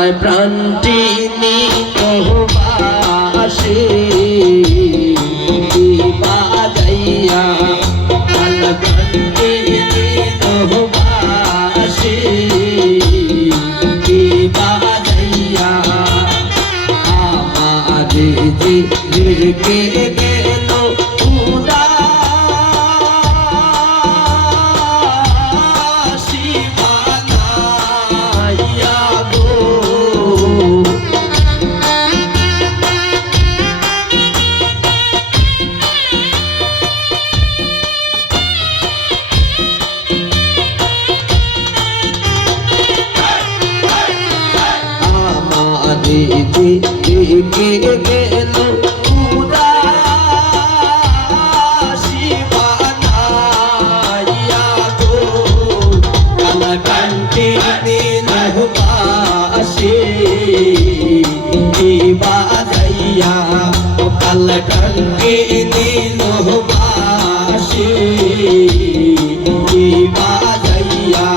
কালায় প্রাণটি নিতবাসে বাজাইয়া কালা প্রাণটি নিতবাসে বাজাইয়া আমারে যে রেখে গেল কে গেল উদাসী বানাইয়া গো কালা কান্তি নিলবাসে বাজাইয়া কালা কান্তি নিলবাসে বাজাইয়া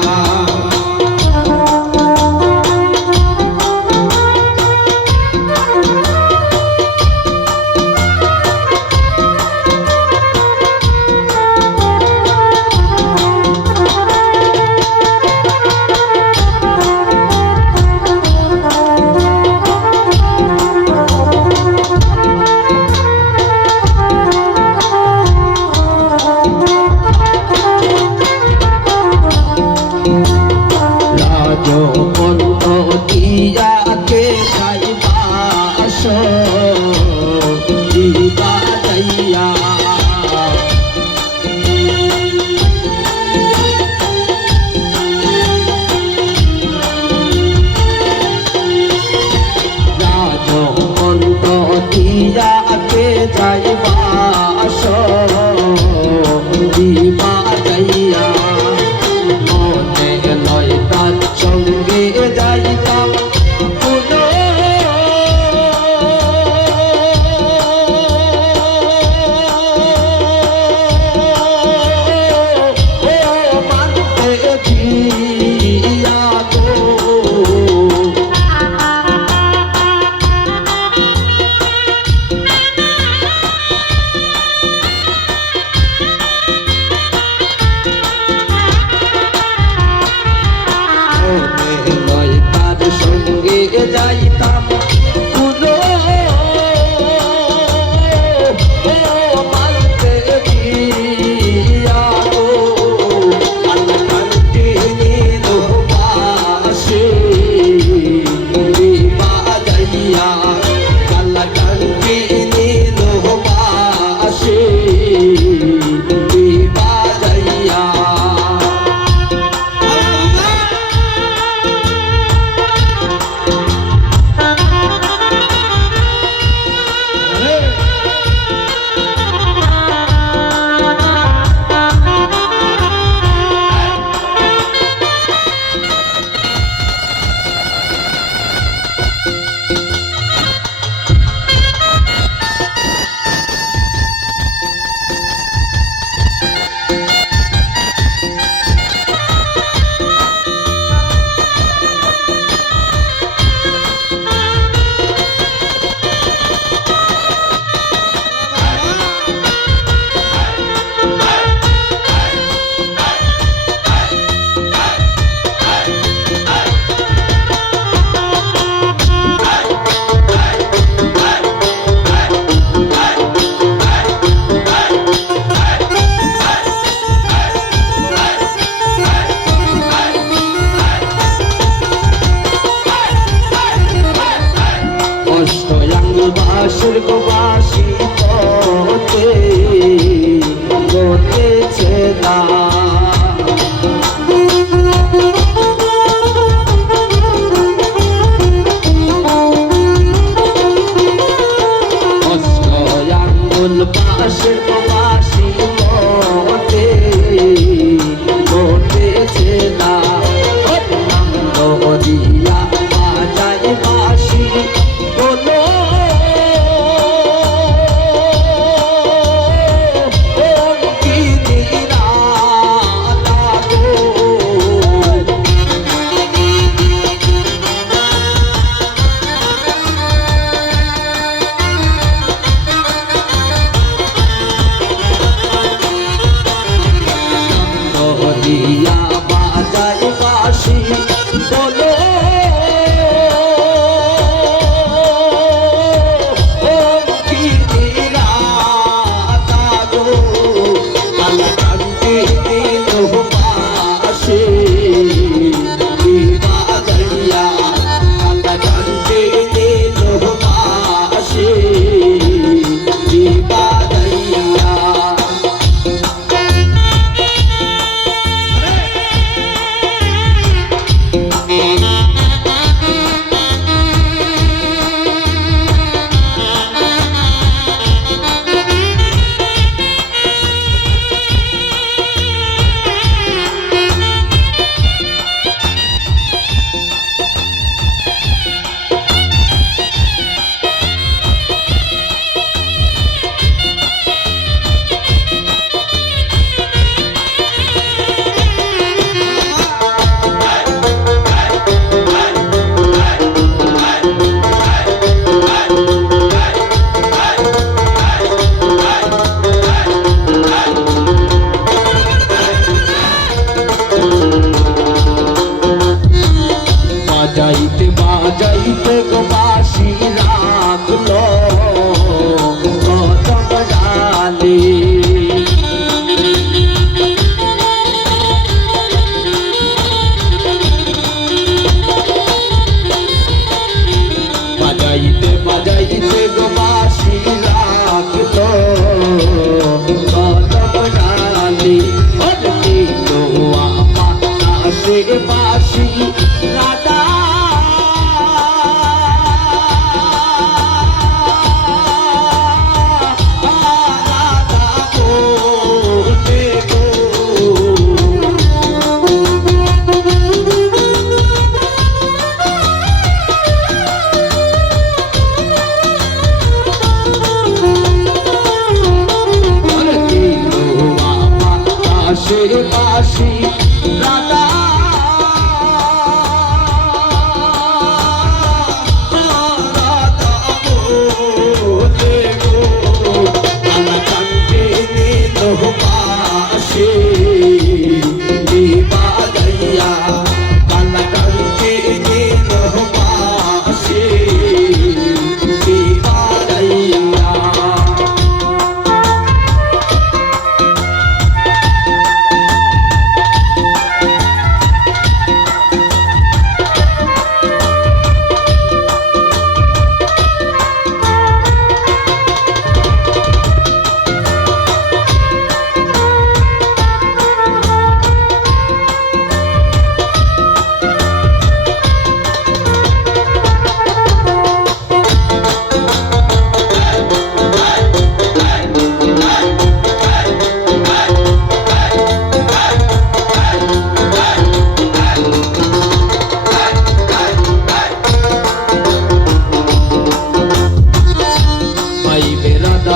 দিয়াকে খাইবাস বাজাইয়া রাজমন্ত্র দিয়াকে যাইবাস বাজাইয়া মনে লয় তার সঙ্গে যাইতাম যাইতাম কুলো মানতে দিয়া গো কালা কান্তি নিলবাসে বাজাইয়া কালা কান্তি নিলবাসে বাজাইয়া বাসুর বাসি পথে গতেছে না অষ্টয়াঙ্গুল বাসুর বাসি পথে গতেছে না দিয়া বাজায় বাসি বলো কি দিরা বাজাইতে গো বাঁশি রাখলো কদম ডালে বাজাইতে গো বাঁশি রাখলো কদম ডালে বাতাসে বাঁশি রাধা বাঁশি রাধা রাধা বলে গো কালা কান্তে নীল বাঁশি বাজাইয়া কালা কান্তে নীল বাঁশি বাজাইয়া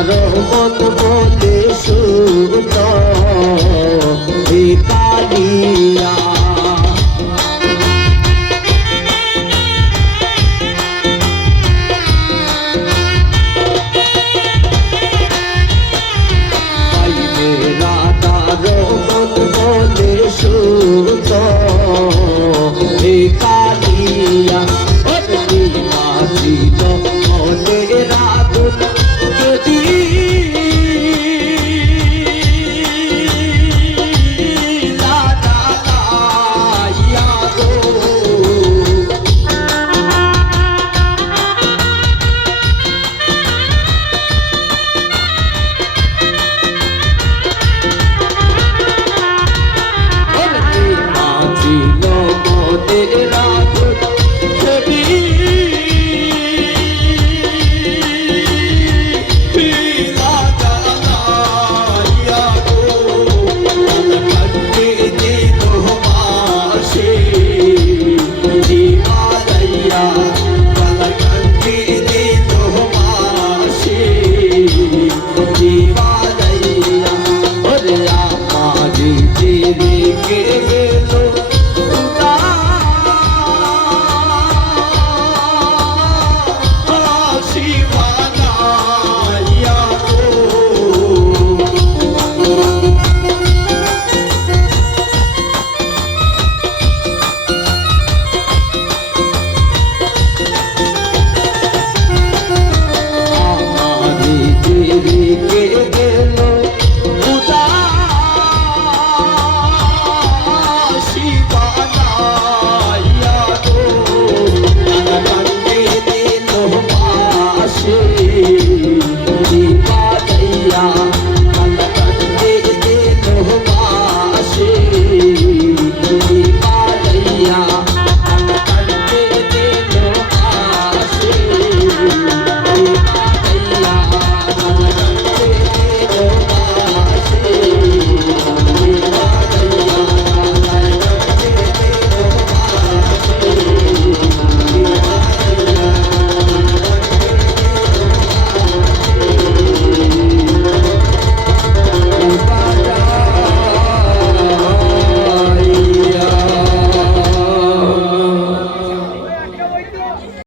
রহমত বলে সুত কালিয়া রাধা রহমত বলে সুত কালিয়া মাঝিল মনে রাধুন যদি লাদা লাইয়া গো মাঝিল মনে রাধুন যদি Yeah.